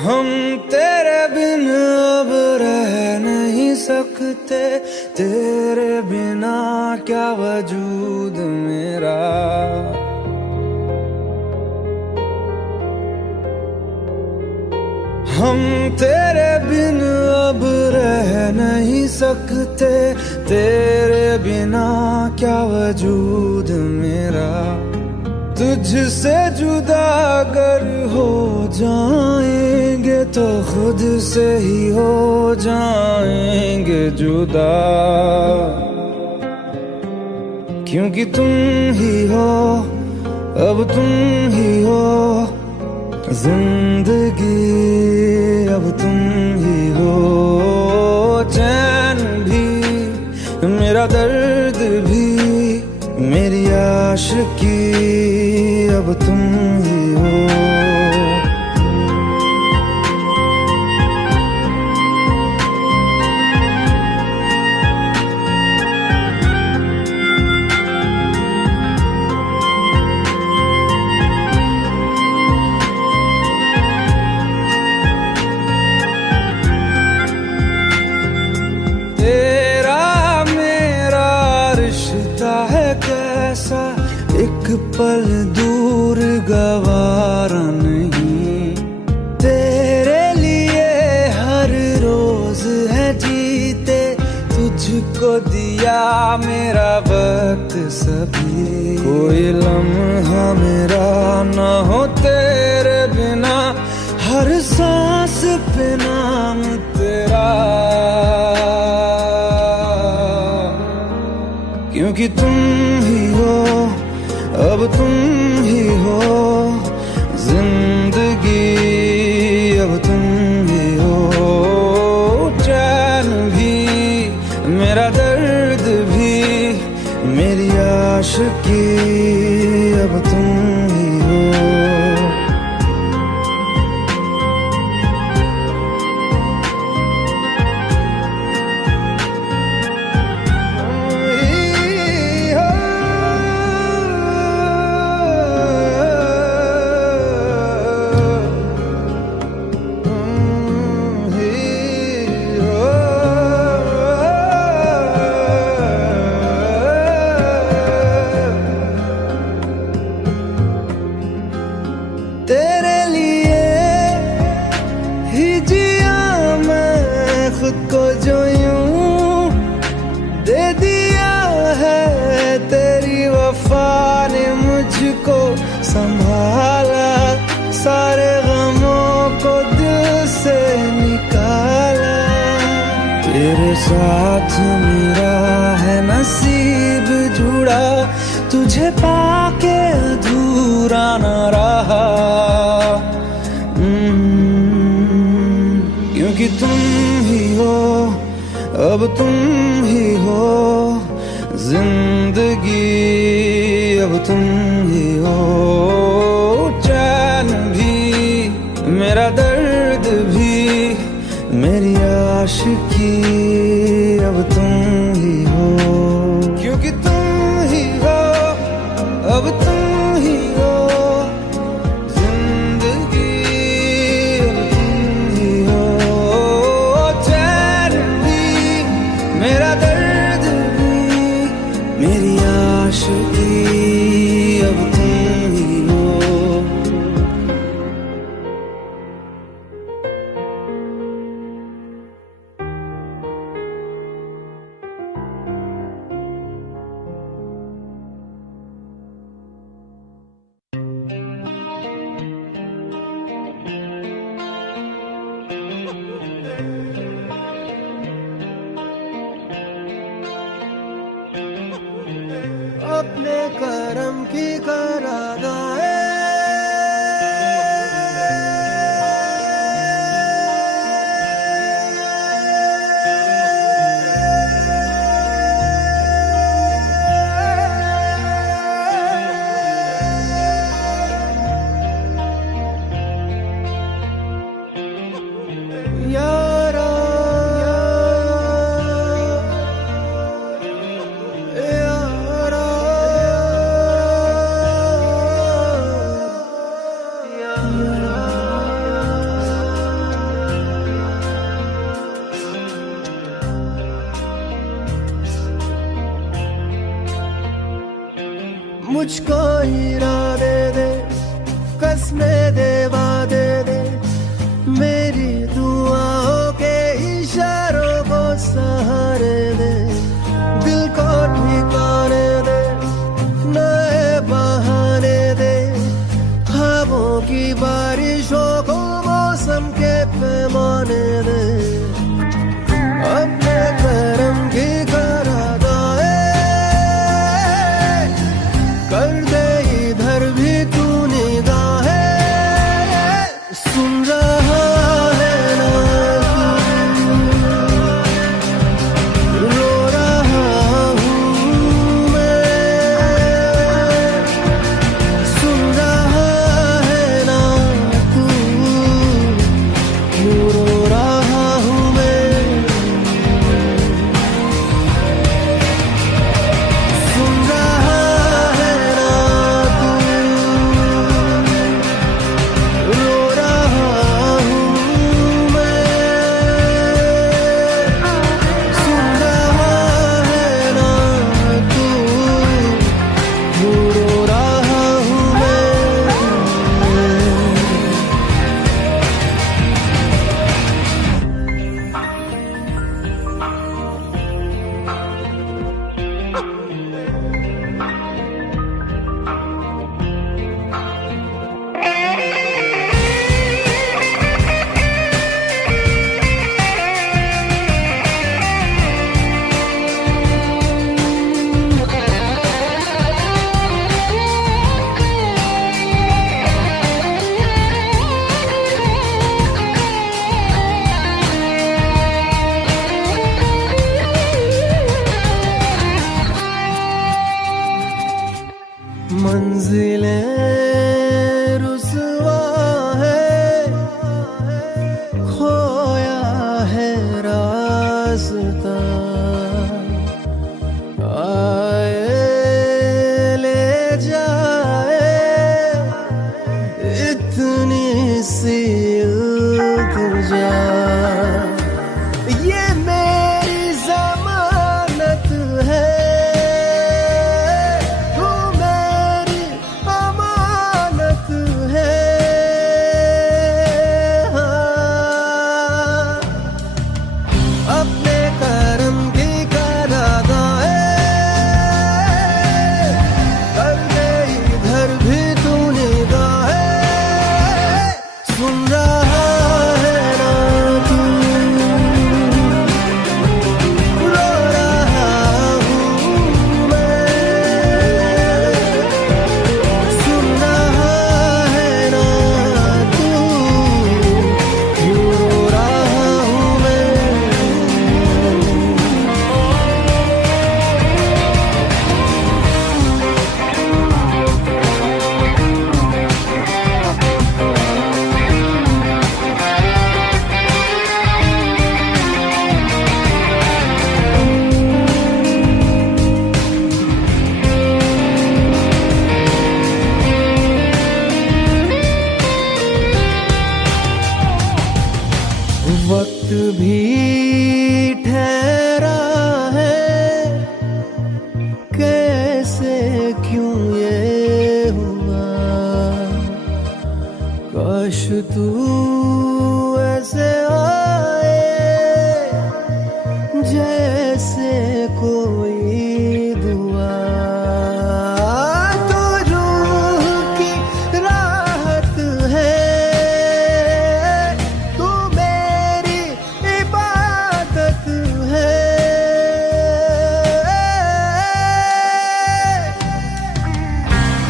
हम तेरे बिन अब रह नहीं सकते, तेरे बिना क्या वजूद मेरा। हम तेरे बिन अब रह नहीं सकते, तेरे बिना क्या वजूद मेरा। तुझसे जुदा अगर हो जाएंगे तो खुद से ही हो जाएंगे जुदा, क्योंकि तुम ही हो, अब तुम ही हो जिंदगी, अब तुम ही हो। चैन भी मेरा दर्द भी मेरी आशिकी, अब तुम ही हो। एक पल दूर गवारा नहीं, तेरे लिए हर रोज है जीते, तुझको दिया मेरा वक्त सभी। कोई लम्हा मेरा न हो तेरे बिना, हर सांस पे नाम तेरा, क्योंकि तुम ही हो, अब तुम ही हो जिंदगी, अब तुम ही हो। चैन भी मेरा दर्द भी मेरी आशिकी, अब तुम ही हो। तेरे लिए ही जिया मैं खुद को, जो यूं दे दिया है तेरी वफा ने मुझको संभाला, सारे गमों को दिल से निकाला। तेरे साथ मेरा है नसीब जुड़ा, तुझे पाके अधूरा न रहा, क्योंकि तुम ही हो, अब तुम ही हो जिंदगी, अब तुम ही हो। चैन भी मेरा दर्द भी मेरी आशिकी, अब तुम ही हो, क्योंकि तुम ही हो, अब तुम ही हो जिंदगी, अब तुम ही हो। चैन भी मेरा दर्द भी मेरी आशिकी, अब तुम ही हो। अपने करम की करादाए, यारा यारा मुझको इरादे दे, कसमें दे, वादे दे, मेरी दुआओं के इशारों को सहारे दे, दिल को ठिकाने दे, नए बहाने दे, ख्वाबों की बारिशों को मौसम के पैमाने दे, अपने करम की करादाए कर दे इधर भी तू निगाहें, सुन रहा है ना तू, रो रहा हूँ मैं, सुन रहा है ना तू, रो रहा हूँ मैं, सुन रहा है ना तू, रो रहा हूँ मैं, सुन रहा है ना तू, रो रहा हूँ मैं। मंजिलें रुसवा है, खोया है रास्ता, आए ले जाए इतनी सी इल्तिजा, ये मेरी जमानत है, तू मेरी अमानत है, हाँ। अपने करम की करादाए कर दे इधर भी तू निगाहें, सुन रहा है ना तू, रो रहा हूँ मैं, सुन रहा है ना तू, रो रहा हूँ मैं। वक्त भी ठहरा है, कैसे क्यों ये हुआ, काश तू ऐसे आए जैसे कोई दुआ, तो रूह की राहत है, तू मेरी इबादत है,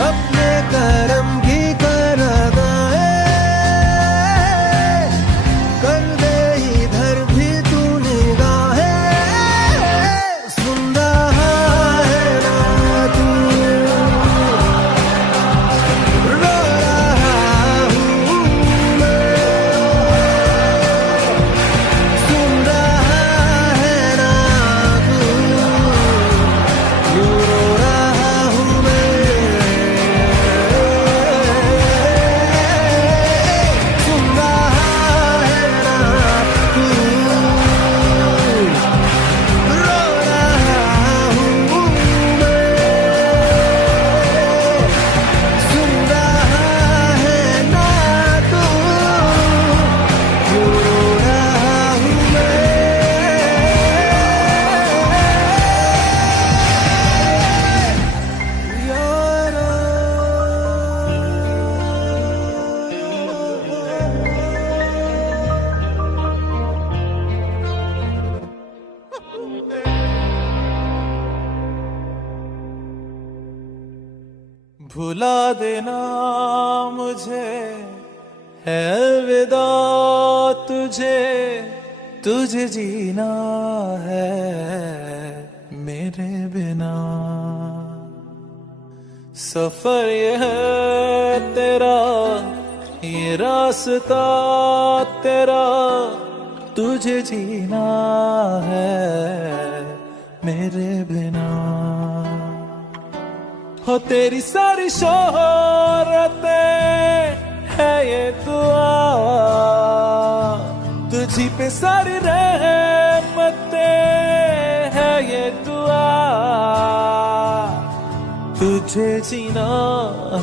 अपने करम की करादाए कर दे इधर भी तू निगाहें, सुन रहा भुला देना मुझे है अलविदा तुझे, तुझे जीना है मेरे बिना। सफर ये है तेरा, ये रास्ता तेरा, तुझे जीना है मेरे बिना। हो तेरी सारी शोहरतें है ये दुआ, तुझी पे सारी रहमतें है ये दुआ, तुझे जीना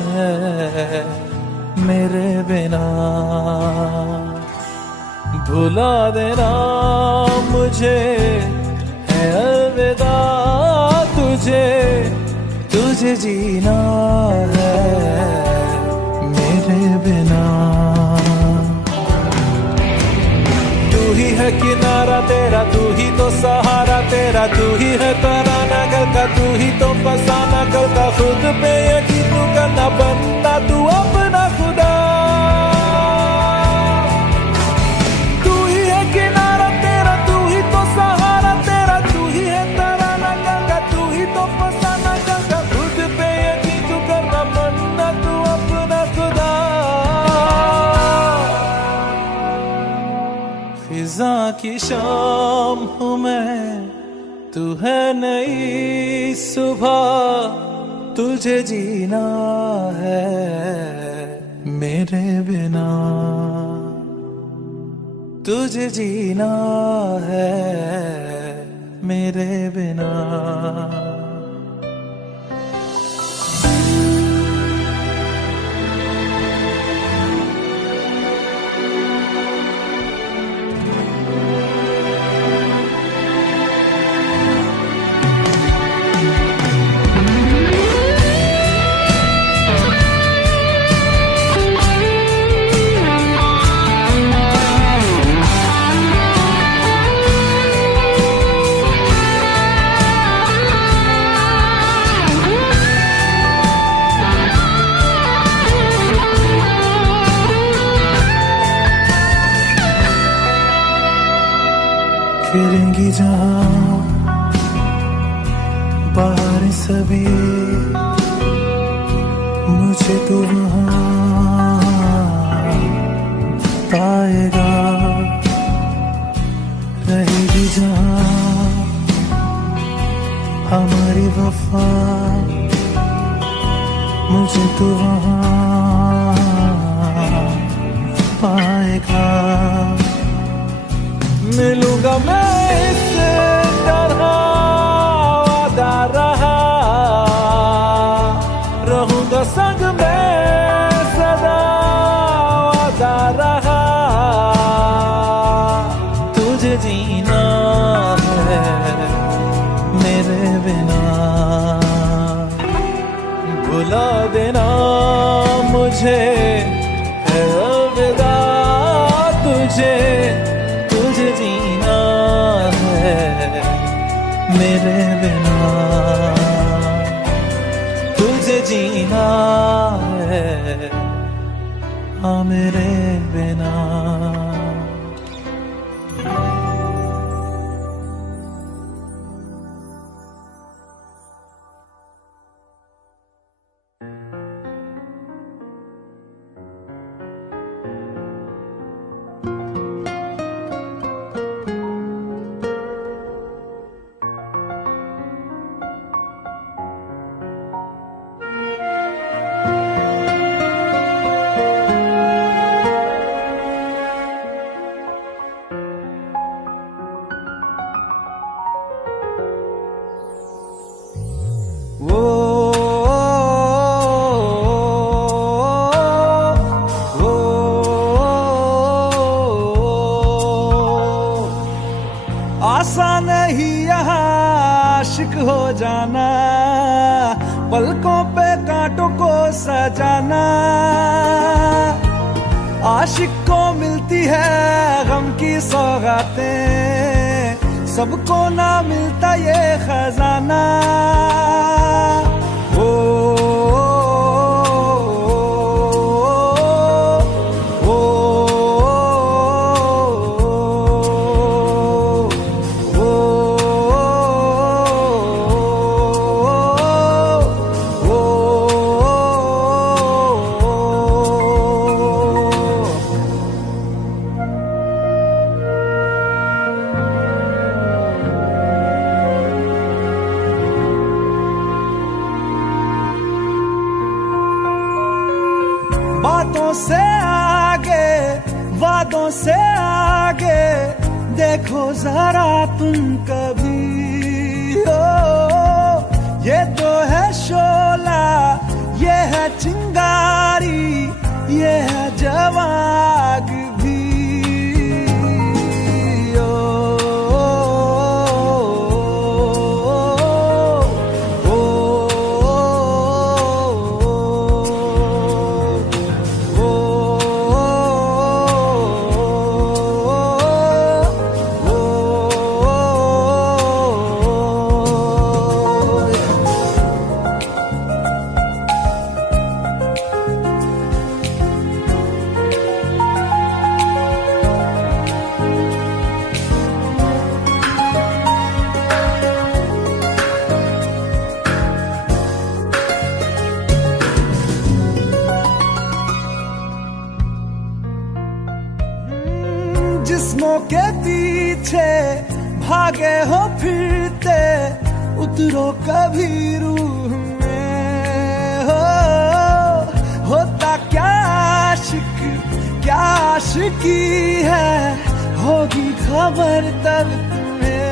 है मेरे बिना। भुला देना मुझे है अलविदा तुझे, तुझे जीना है मेरे बिना। तू ही है किनारा तेरा, तू ही तो सहारा तेरा, तू ही है तराना गल का, तू ही तो फसाना गल का। खुद पे यकीन तू करना बनता तू अपना खुदा। तू ही है किनारा तेरा, तू ही तो सहारा तेरा, तू ही है तराना गल का, तू ही तो फसाना गल का। खुद पे यकीन तू करना बनना तू अपना खुदा। फिजा की शाम हूँ मैं, तू है नई सुबह, तुझे जीना है मेरे बिना, तुझे जीना है मेरे बिना। फिरेंगी जहाँ बाहर सभी, मुझे तो वहाँ पाएगा। रहेगी जहाँ हमारी वफा, मुझे तो वहाँ पाएगा। मिलूंगा मैं इस तरह वादा रहा, रहूंगा संग में सदा वादा रहा। तुझे जीना है मेरे बिना। भुला देना मुझे है अलविदा तुझे, तुझे जीना है मेरे बिना, तुझे जीना है हाँ मेरे बिना। आसान नहीं यहाँ आशिक हो जाना, पलकों पे कांटों को सजाना। आशिक को मिलती है गम की सौगातें, सबको ना मिलता ये खजाना। ओ वादों से आगे, वादों से आगे देखो जरा तुम कभी। ओ ये तो है शोला, ये है चिंगारी, ये है जवाग भी। जिस्मों के पीछे भागे हो फिरते, उतरो कभी रूह में। होता क्या आशिक, क्या आशिकी है, होगी खबर तब तुम्हें।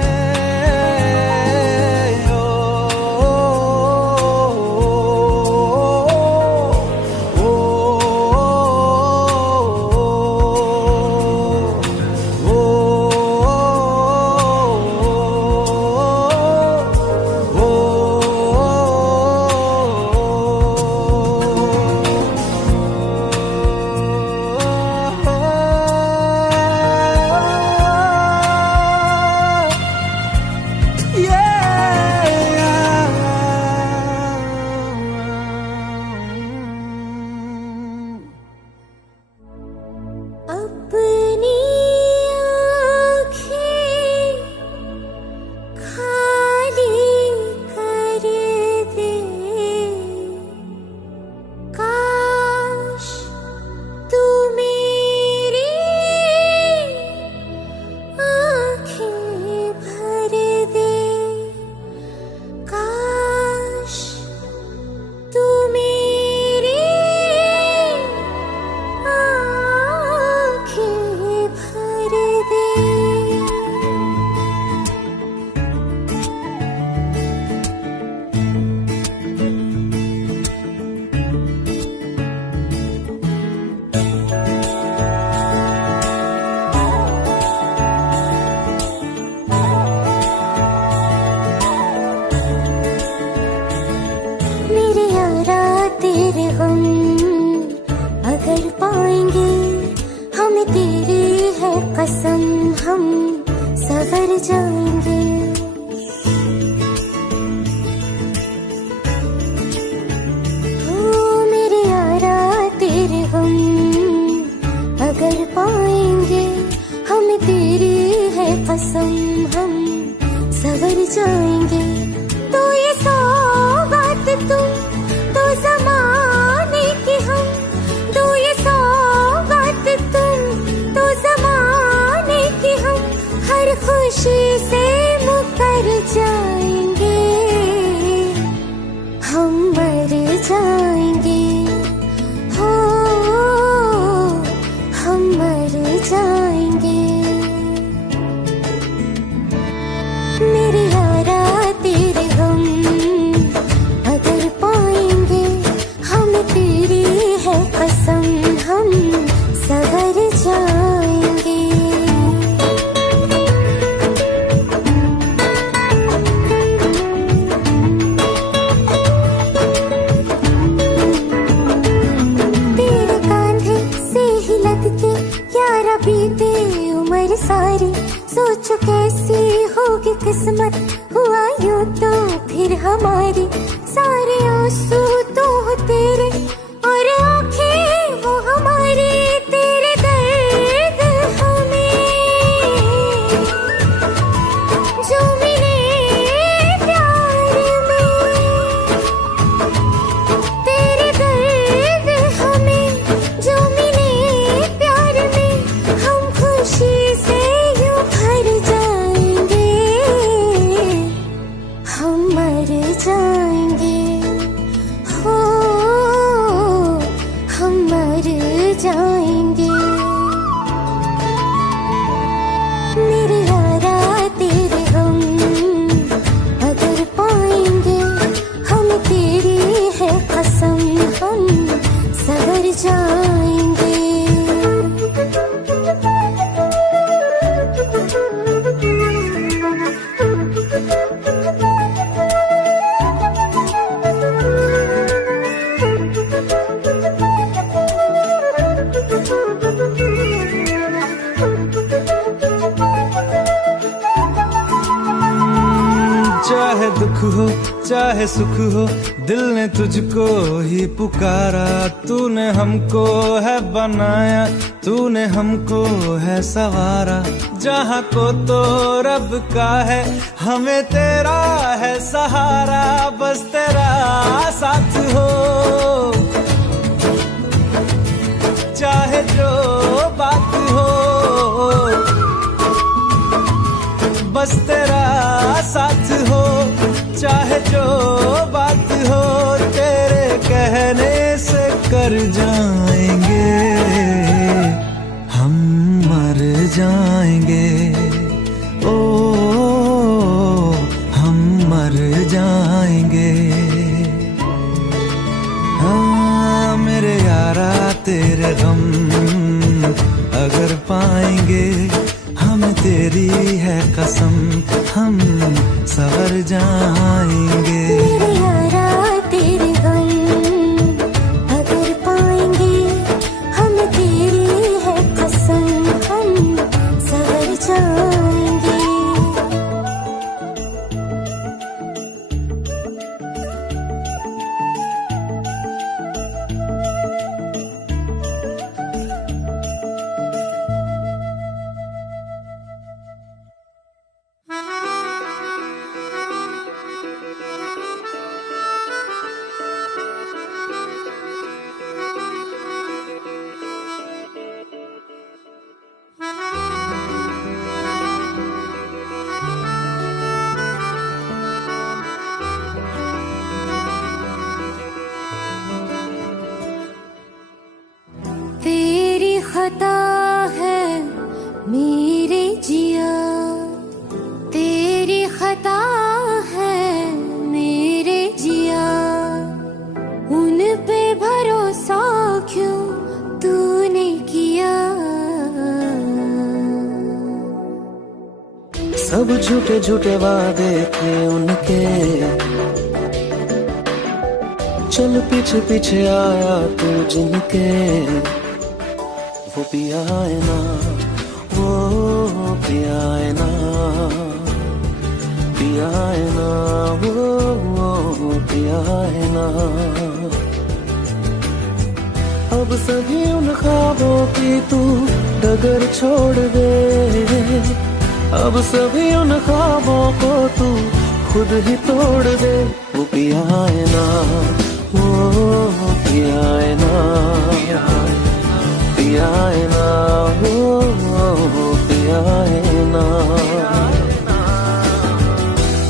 अगर पाएंगे हमें तेरी है कसम, हम सवर जाएंगे। हो मेरे यारा तेरे गम, अगर पाएंगे हमें तेरी है कसम, हम सवर जाएंगे। तो ये सौगात तुम तो ज़माने की, हम तो ये सौगात तुम तो ज़माने की, हम हर खुशी से मुकर जाएंगे, हम मर जाएंगे। हो हम मर जाएंगे। मेरे यारा तेरे गम, अगर पाएंगे हमें तेरी है कसम, हम सवर जाएंगे। तेरे कांधे से ही लग के यारा बीते उम्र सारी, सोचो कैसी होगी किस्मत, हुआ यूं तो फिर हमारी। सारे आंसू तो हो तेरे और आंखें वो हमारी, तेरे दर्द हमें जो मिले प्यार में, तेरे दर्द हमें जो मिले प्यार में, हम खुशी से यूं भर जाएंगे, हम मर जाएंगे। चाहे दुख हो चाहे सुख हो, दिल ने तुझको ही पुकारा। तूने हमको है बनाया, तूने हमको है सवारा। जहाँ को तो रब का है, हमें तेरा है सहारा। बस तेरा साथ हो, चाहे जो बात हो, बस तेरा साथ हो, चाहे जो बात हो। तेरे कहने से कर जाएंगे, हम मर जाएंगे। ओ हम मर जाएंगे। हाँ मेरे यारा तेरे गम अगर पाएंगे, हम तेरी है कसम, हम सवर जाएंगे। मेरे यारा तेरे गम अगर पाएंगे, हम तेरी है कसम, हम सवर जाएंगे। तेरी खता है मेरे जिया, तेरी खता है मेरे जिया। उन पे भरोसा क्यों तूने किया? सब झूठे झूठे वादे थे उनके, चल पीछे पीछे आया तू जिनके। वो पिया है ना, वो पिया है ना, पिया है ना, वो पिया है ना। अब सभी उन ख्वाबों की तू डगर छोड़ दे, अब सभी उन ख्वाबों को तू खुद ही तोड़ दे। वो पिया है ना, वो पिया है ना, पिया है ना, वो पिया है ना।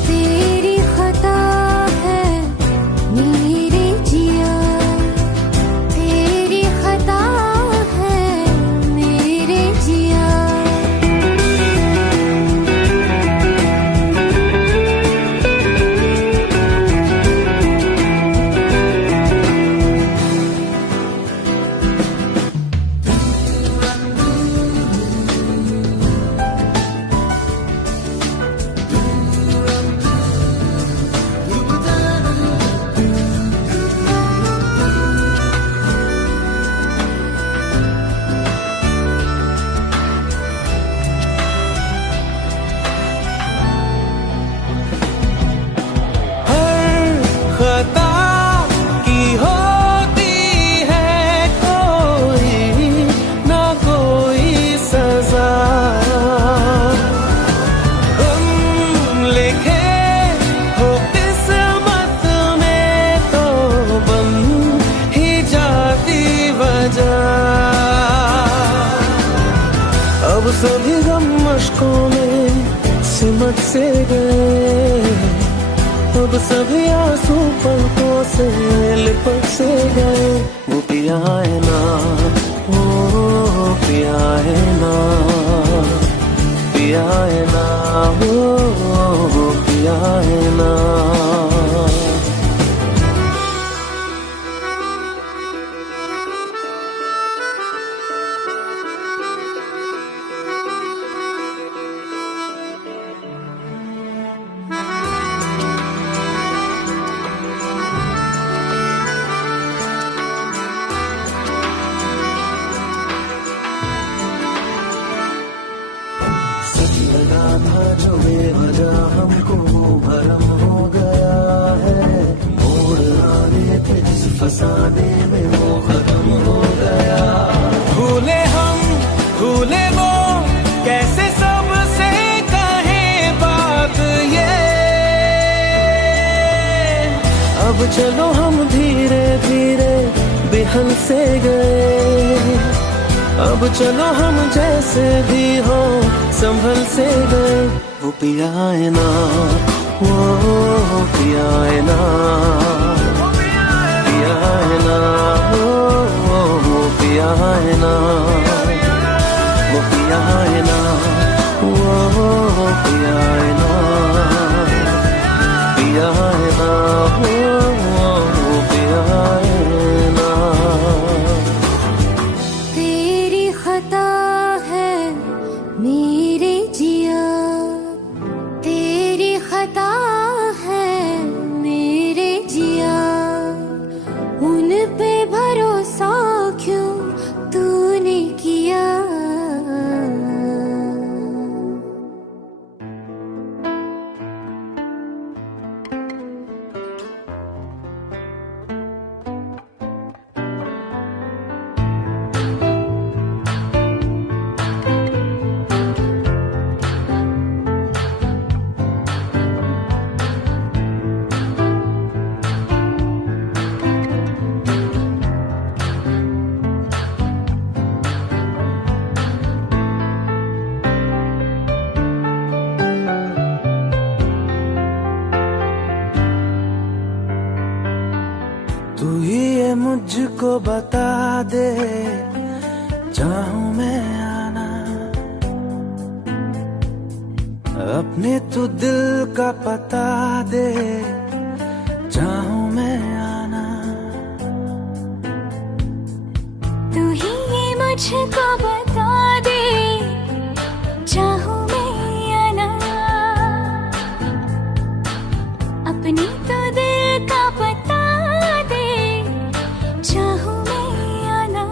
तेरी खता है मेरे जिया, तेरी खता है मेरे जिया। अब सभी गम मशकों में सिमट से गए, अब सभी आंसू पलकों से लिपट से गए। वो पिया है ना, वो पिया है ना, पिया है ना, वो पिया है ना। लगा था जो बेवजह हमको भरम फसाने में वो खत्म हो गया। भूले हम भूले वो कैसे सबसे कहे बात ये। अब चलो हम धीरे धीरे बिहल से गए, अब चलो हम जैसे भी हो संभल से गए। वो पिया है ना, वो पिया है ना, पिया है ना, वो पिया है ना, वो पिया है ना, वो पिया है ना, पिया है ना, वो पिया है ना। तेरी खता है मेरे जिया, तेरी खता है मेरे जिया, उन पे भरोसा क्यों तूने किया। तू ही ये मुझको बता दे, चाहूं मैं आना अपने तू दिल का पता दे, चाहूं मैं आना। तू ही ये मुझको बता दे, चाहूं मैं आना अपनी तो दिल का पता दे, चाहूं मैं आना।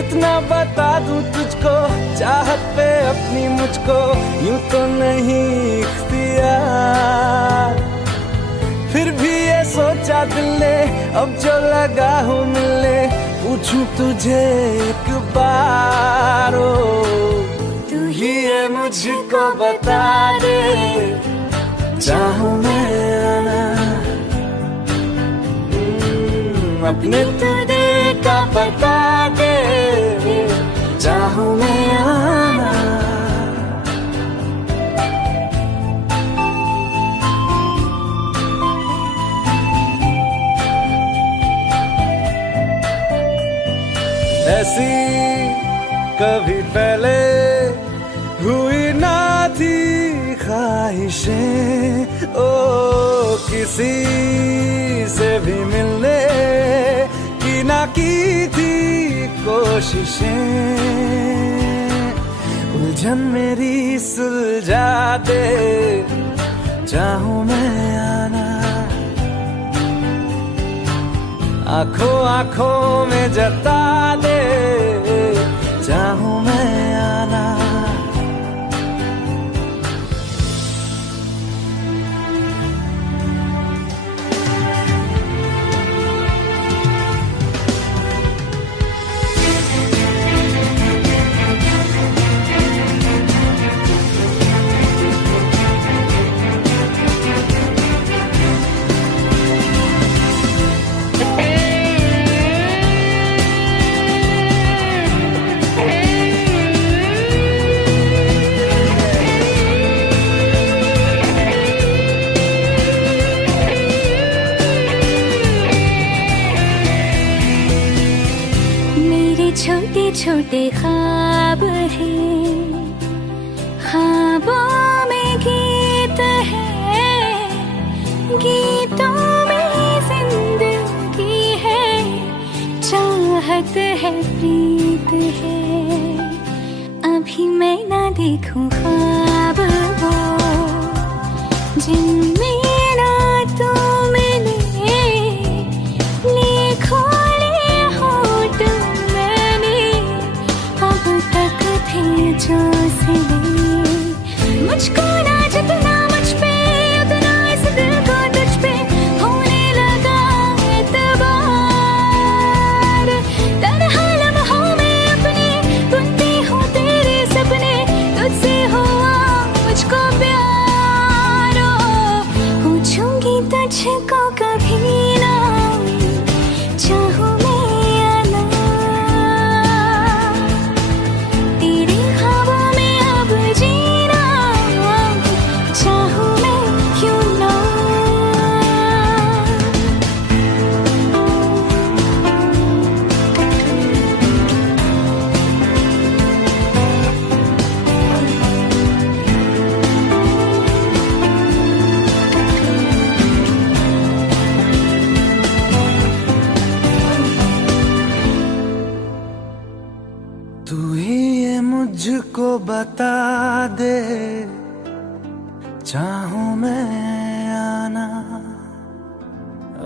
इतना बता दूं तुझको, चाहत पे अपनी मुझको यूं तो नहीं इख्तियार। फिर भी ये सोचा दिल ने, अब जो लगा हूं मिलने, पूछूं तुझे एक बार। ओ तू ही ये मुझको बता दे, चाहूं मैं आना अपने तो दिल का पता दे, चाहूं मैं आना। ऐसी कभी पहले हुई ना थी ख्वाहिशें, ओ किसी से भी मिलने की ना की थी कोशिशें। उलझन मेरी सुलझा दे, चाहूं मैं आना आंखों आंखों में जता दे, चाहूं मैं आना। छोटे छोटे ख्वाब हैं, ख्वाबों में गीत है, गीतों में जिंदगी है, चाहत है प्रीत है। अभी मैं ना देखूं ख्वाब वो जिनमें ना तू मिले, लिखो जो सिले मुझको ना जितना मुझ पे, उतना इस दिल को तुझ पे होने मुझको कभी ना चाहूं मैं या ना, तेरे ख्वाबों में अब जीना चाहूं मैं क्यों ना। तू ही ये मुझको बता दे, चाहूं मैं आना,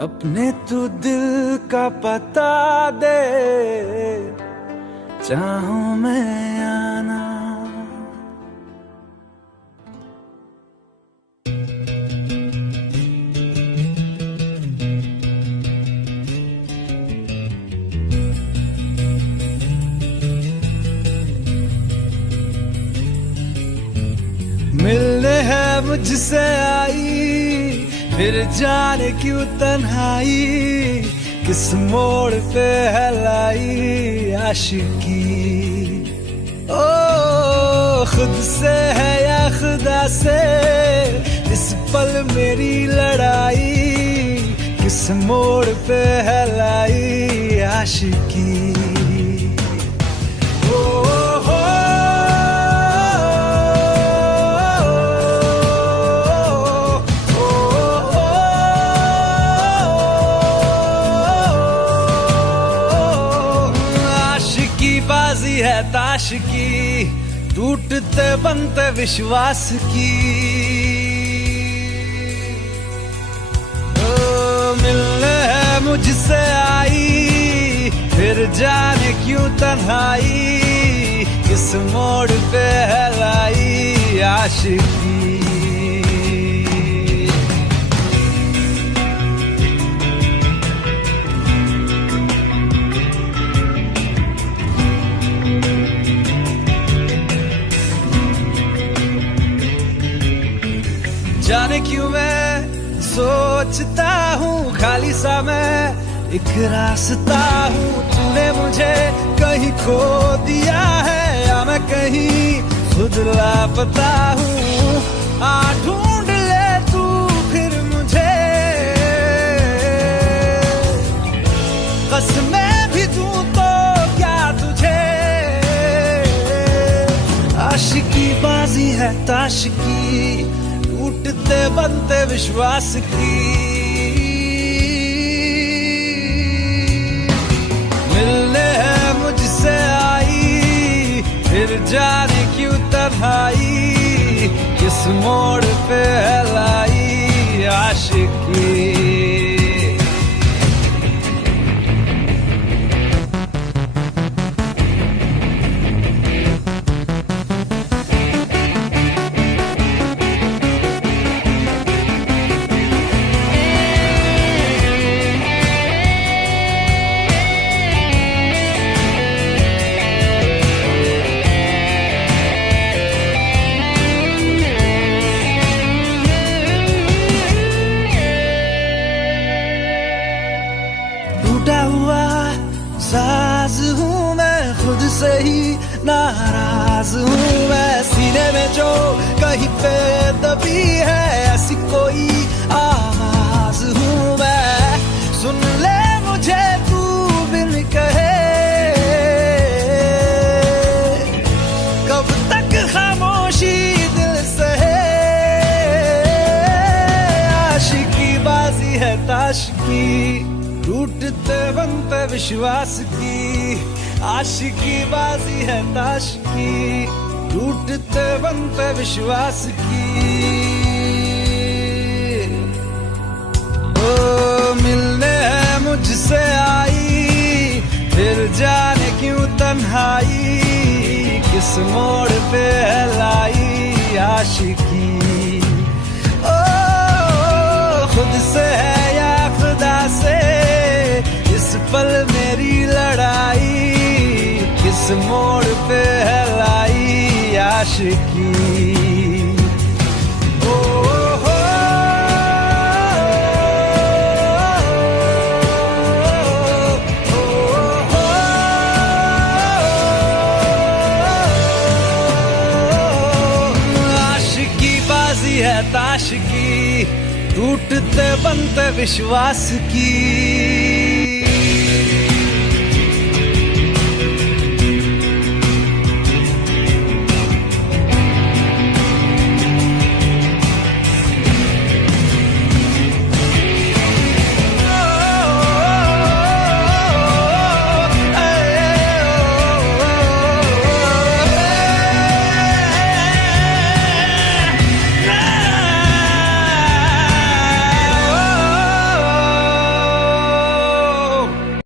अपने तू दिल का पता दे, चाहूं मैं आना। मिलने है मुझसे आई, फिर जाने क्यों तन्हाई, किस मोड़ पे है लाई आशिकी। ओ खुद से है या खुदा से, इस पल मेरी लड़ाई, किस मोड़ पे है लाई आशिकी। है ताश की, टूटते बनते विश्वास की। ओ मिलने है मुझसे आई, फिर जाने क्यों तन्हाई, किस मोड़ पे है लाई आशिकी। जाने क्यों मैं सोचता हूँ, खाली सा मैं एक रास्ता हूँ। तूने मुझे कहीं खो दिया है, या मैं कहीं खुद लापता हूँ। आ ढूंढ ले तू फिर मुझे, कसमें भी दूं तो क्या तुझे। आशिकी बाजी है ताश की, टूटते बनते विश्वास की। मिलने है मुझसे आई, फिर जाने क्यों तन्हाई, किस मोड़ पे है लाई आशिकी। साज हूँ मैं, खुद से ही नाराज हूँ मैं। सीने में जो कहीं पे दबी है, ऐसी कोई आवाज हूँ मैं। सुन ले मुझे तू बिन कहे, कब तक खामोशी दिल सहे। आशिकी बाजी है ताश की, टूटते बनते विश्वास की। आशिकी बाजी है ताश की, टूटते बनते विश्वास की। ओ मिलने है मुझसे आई, फिर जाने क्यों तन्हाई, किस मोड़ पे है लाई आशिकी। ओ खुद से है या खुदा से, इस पल मेरी लड़ाई, किस मोड़ पे है लाई आशिकी। ओ हो है ताश की, टूटते बनते विश्वास की।